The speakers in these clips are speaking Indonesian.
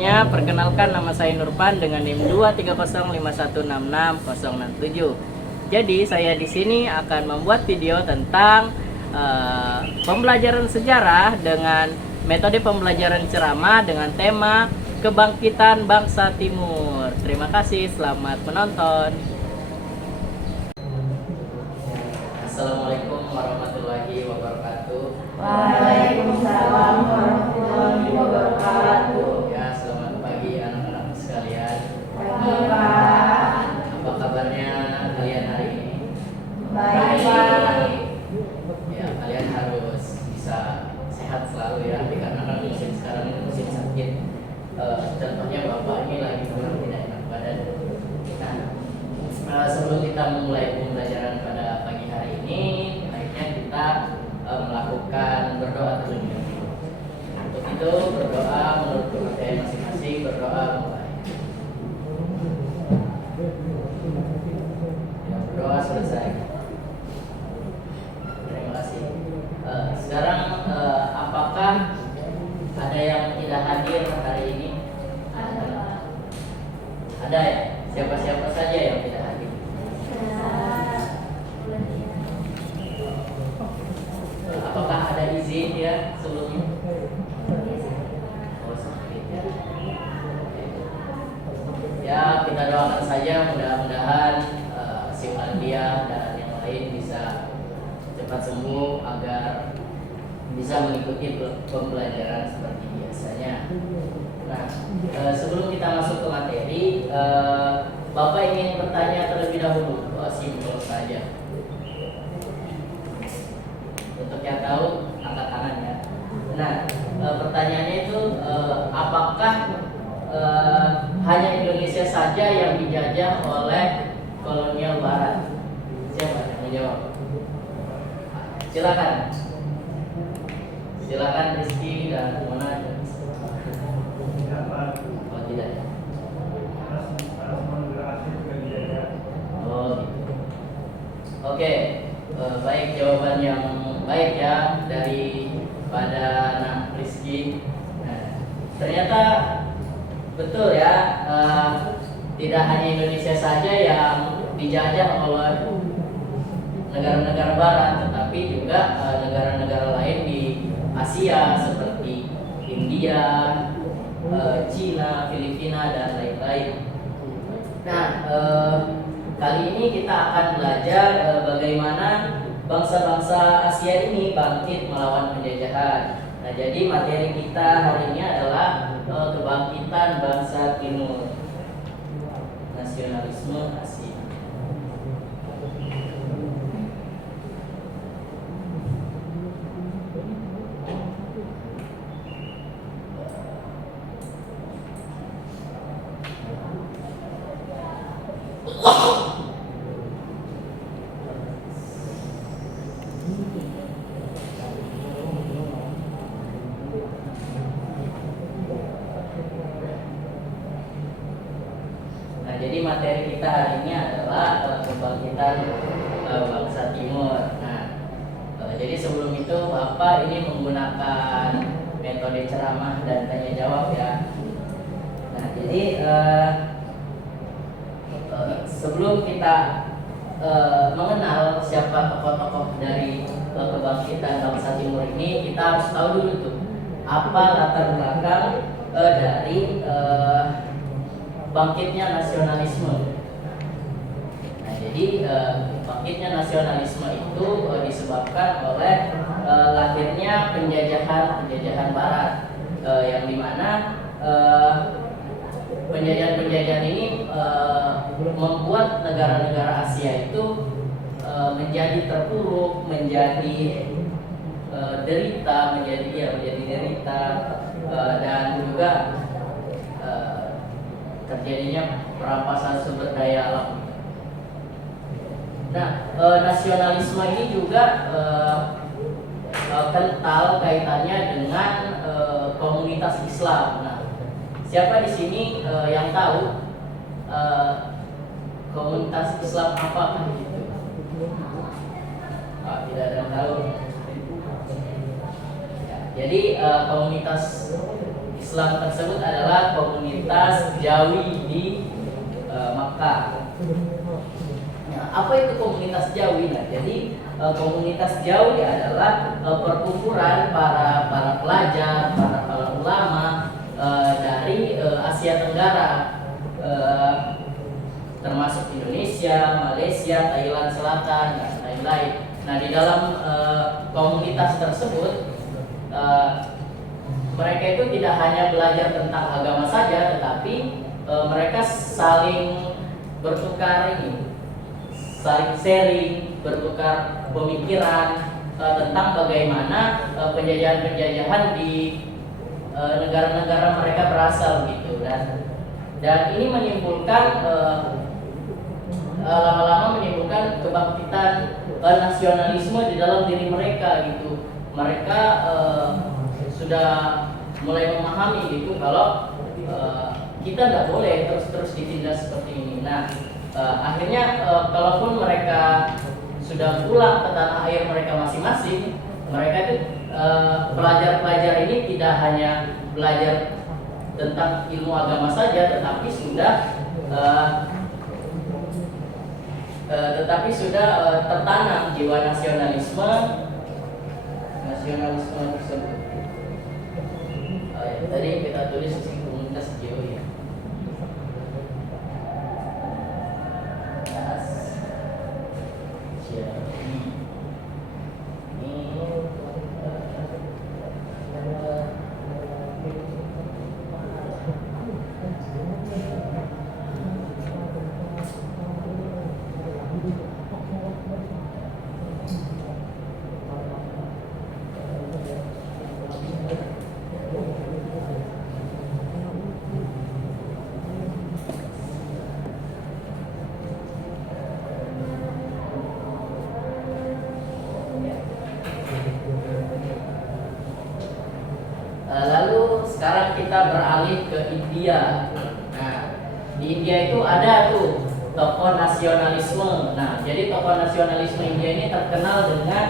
semuanya, perkenalkan nama saya Nurpan dengan NIM 23051666067. Jadi saya di sini akan membuat video tentang pembelajaran sejarah dengan metode pembelajaran ceramah dengan tema Kebangkitan Bangsa Timur. Terima kasih, selamat menonton. Assalamualaikum warahmatullahi wabarakatuh. Waalaikumsalam warahmatullahi wabarakatuh. Ya, selamat pagi anak-anak sekalian. Pagi, Pak. Apa kabarnya kalian hari ini? Baik, Pak. Ya, kalian harus bisa sehat selalu ya, karena musim sekarang ini musim sakit. Contohnya bapak ini lagi kurang tidak enak badan. Nah, sebelum kita memulai pembelajaran pada pagi hari ini, baiknya kita melakukan berdoa terlebih dahulu. Untuk itu berdoa menurut kepercayaan masing-masing, berdoa mulai. Ya, berdoa selesai. Terima kasih. Sekarang apakah ada yang tidak hadir hari ini? Ada ya? Siapa-siapa saja yang tidak hadir? Apakah ada izin ya sebelumnya? Oh, sakit ya. Ya, kita doakan saja mudah-mudahan si Aldia dan yang lain bisa cepat sembuh agar bisa mengikuti pembelajaran seperti biasanya. Nah, sebelum kita masuk ke materi, Bapak ingin bertanya terlebih dahulu. Simpel saja. Untuk yang tahu, angkat tangan ya. Nah, pertanyaannya itu, apakah hanya Indonesia saja yang dijajah oleh kolonial Barat? Siapa yang menjawab? Silakan. Silakan Rizky dan Mona. Oh tidak. Oh gitu. Oke, baik, jawaban yang baik ya dari pada anak Rizky. Nah, ternyata betul ya, tidak hanya Indonesia saja yang dijajah oleh negara-negara Barat, tetapi juga negara-negara lain di Asia seperti India, Cina, Filipina dan lain-lain. Nah, kali ini kita akan belajar bagaimana bangsa-bangsa Asia ini bangkit melawan penjajahan. Nah, jadi materi kita hari ini adalah kebangkitan bangsa Timur, nasionalisme Asia. Nah, jadi materi kita hari ini adalah kebangkitan bangsa Timur. Nah, jadi sebelum itu Bapak ini menggunakan metode ceramah dan tanya jawab ya. Nah, jadi sebelum kita mengenal siapa tokoh-tokoh dari kebangkitan bangsa Timur ini, kita harus tahu dulu tuh apa latar belakang dari bangkitnya nasionalisme. Nah, jadi bangkitnya nasionalisme itu disebabkan oleh lahirnya penjajahan Barat, yang dimana penjajahan ini membuat negara-negara Asia itu menjadi terpuruk, menjadi derita, menjadi derita, dan juga terjadinya perampasan sumber daya alam. Nah, nasionalisme ini juga kental kaitannya dengan komunitas Islam. Nah, siapa di sini yang tahu komunitas Islam apa gitu? Tidak ada yang tahu. Ya, jadi komunitas Islam tersebut adalah komunitas Jawi di Makkah. Nah, apa itu komunitas Jawi? Nah, jadi komunitas Jawi adalah perkumpulan para pelajar, para ulama dari Asia Tenggara, termasuk Indonesia, Malaysia, Thailand Selatan, dan lain-lain. Nah, di dalam komunitas tersebut mereka itu tidak hanya belajar tentang agama saja, tetapi mereka saling bertukar saling sharing, bertukar pemikiran tentang bagaimana penjajahan-penjajahan di negara-negara mereka berasal gitu, dan ini menimbulkan lama-lama menimbulkan kebangkitan nasionalisme di dalam diri mereka gitu. Mereka sudah mulai memahami gitu kalau kita nggak boleh terus ditindas seperti ini. Nah, akhirnya kalaupun mereka sudah pulang ke tanah air mereka masing-masing, mereka itu pelajar-pelajar ini tidak hanya belajar tentang ilmu agama saja, tetapi sudah tertanam jiwa nasionalisme tersebut. Tadi kita tulis di komunitas Jawi ya. Lalu sekarang kita beralih ke India. Nah, di India itu ada tuh tokoh nasionalisme. Nah, jadi tokoh nasionalisme India ini terkenal dengan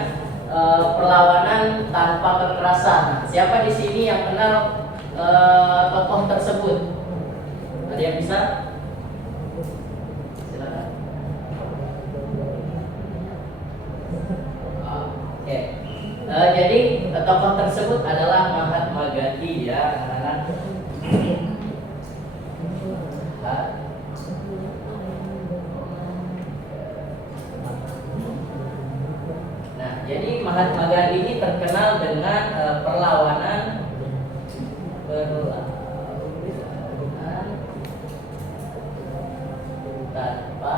perlawanan tanpa kekerasan. Nah, siapa di sini yang kenal tokoh tersebut? Ada yang bisa? Silakan. Oke. Jadi tokoh tersebut adalah Mahatma Gandhi ya, anak-anak. Nah, jadi Mahatma Gandhi ini terkenal dengan perlawanan tanpa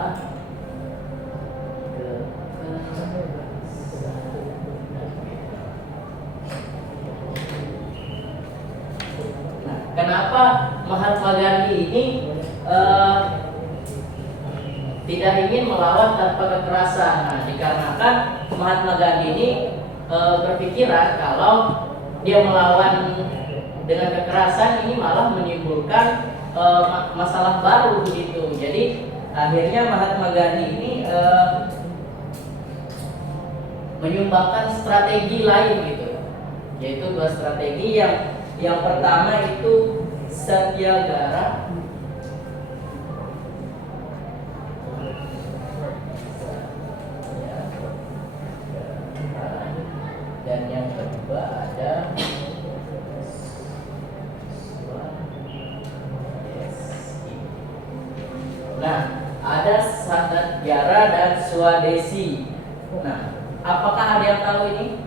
kenapa Mahatma Gandhi ini tidak ingin melawan tanpa kekerasan? Nah, dikarenakan Mahatma Gandhi ini berpikiran kalau dia melawan dengan kekerasan ini malah menimbulkan masalah baru begitu. Jadi akhirnya Mahatma Gandhi ini menyumbangkan strategi lain gitu, yaitu dua strategi. Yang pertama itu Satyagara, dan yang kedua ada Nah, ada Satyagara dan Swadesi. Nah, apakah ada yang tahu ini?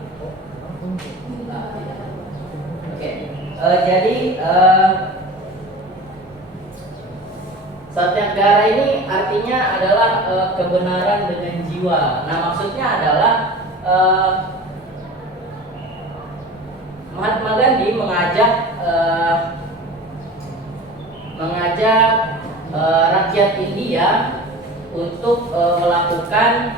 Oke. Jadi Satyagara ini artinya adalah kebenaran dengan jiwa. Nah, maksudnya adalah Mahatma Gandhi mengajak rakyat India untuk melakukan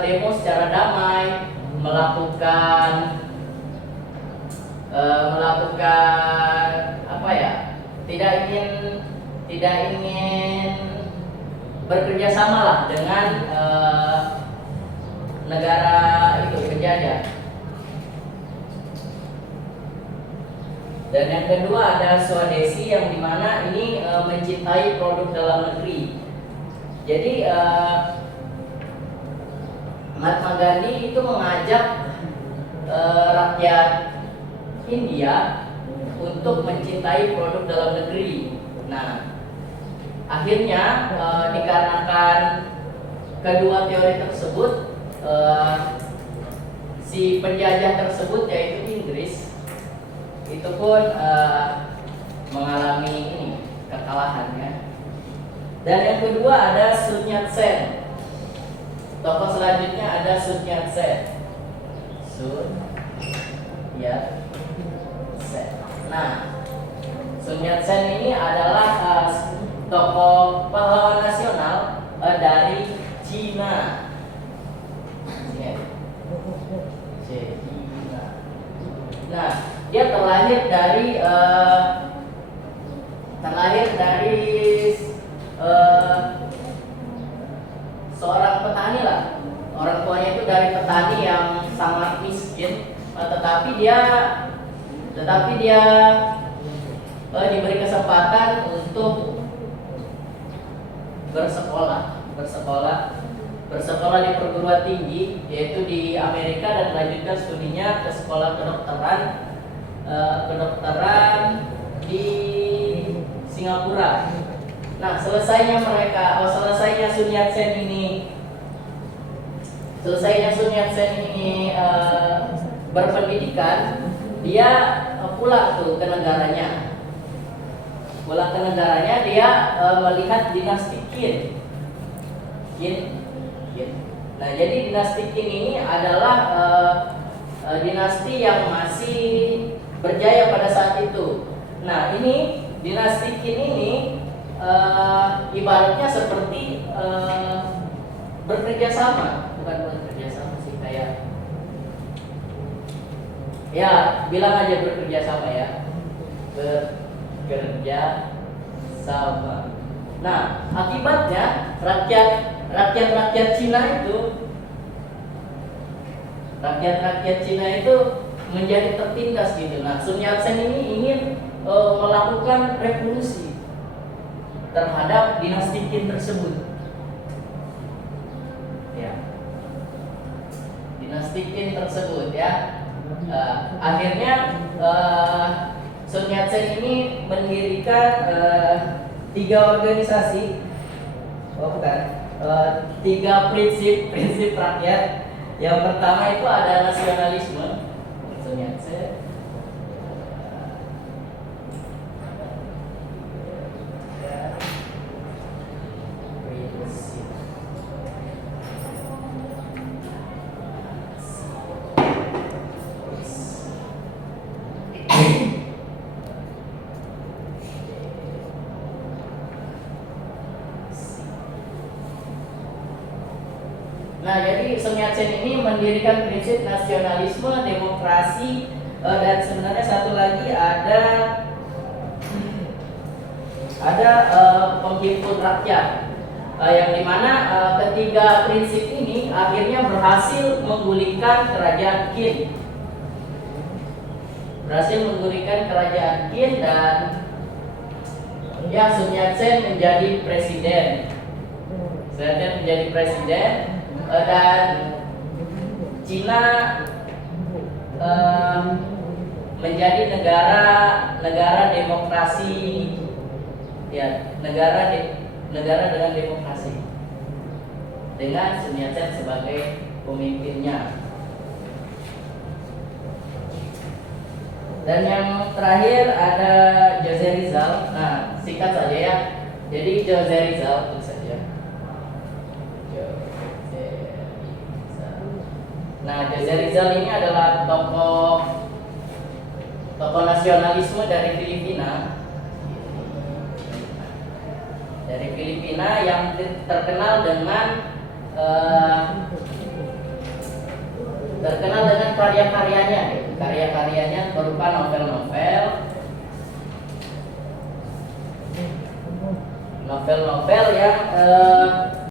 demo secara damai, melakukan apa ya? Tidak ingin bekerja sama lah dengan negara itu penjajah. Dan yang kedua ada Swadesi, yang dimana ini mencintai produk dalam negeri. Jadi Mahatma Gandhi itu mengajak rakyat India untuk mencintai produk dalam negeri. Nah, akhirnya dikarenakan kedua teori tersebut, si penjajah tersebut yaitu Inggris itu pun mengalami kekalahan ya. Dan yang kedua ada Sun Yat-sen. Tokoh selanjutnya ada Sun Yat-sen. Sun Yat-sen. Nah, Sun Yat-sen ini adalah tokoh pahlawan nasional dari Cina. Nah, dia terlahir dari seorang petani lah. Orang tuanya itu dari petani yang sangat miskin, tetapi dia diberi kesempatan untuk bersekolah di perguruan tinggi, yaitu di Amerika, dan melanjutkan studinya ke sekolah kedokteran di Singapura. Nah, selesainya Sun Yat-sen ini berpendidikan, dia pulang ke negaranya. Dia melihat dinasti Qin. Nah, jadi dinasti Qin ini adalah dinasti yang masih berjaya pada saat itu. Nah, ini dinasti Qin ini ibaratnya seperti bekerja sama, bukan bekerja sama sih, kayak ya bilang aja bekerja sama ya, bekerja sama. Nah, akibatnya rakyat Cina itu menjadi tertindas gitu. Nah, Sun Yat-sen ini ingin melakukan revolusi terhadap dinasti Qin tersebut. Ya, dinasti Qin tersebut ya. Akhirnya Sun Yat-sen ini mendirikan 3 organisasi, 3 prinsip rakyat. Yang pertama itu ada nasionalisme. Sun Yat-sen. Nah, jadi Sun Yat-sen ini mendirikan prinsip nasionalisme, demokrasi, dan sebenarnya satu lagi ada penghimpun rakyat, yang dimana ketiga prinsip ini akhirnya berhasil menggulingkan kerajaan Qin. Dan ya Sun Yat-sen menjadi presiden. Dan Cina menjadi negara demokrasi, ya, negara dengan demokrasi, dengan Sun Yat-sen sebagai pemimpinnya. Dan yang terakhir ada Jose Rizal. Nah, singkat saja ya. Jadi Jose Rizal itu saja. Nah, Jose Rizal ini adalah tokoh nasionalisme dari Filipina. Yang terkenal dengan karya-karyanya. Karya-karyanya berupa novel-novel yang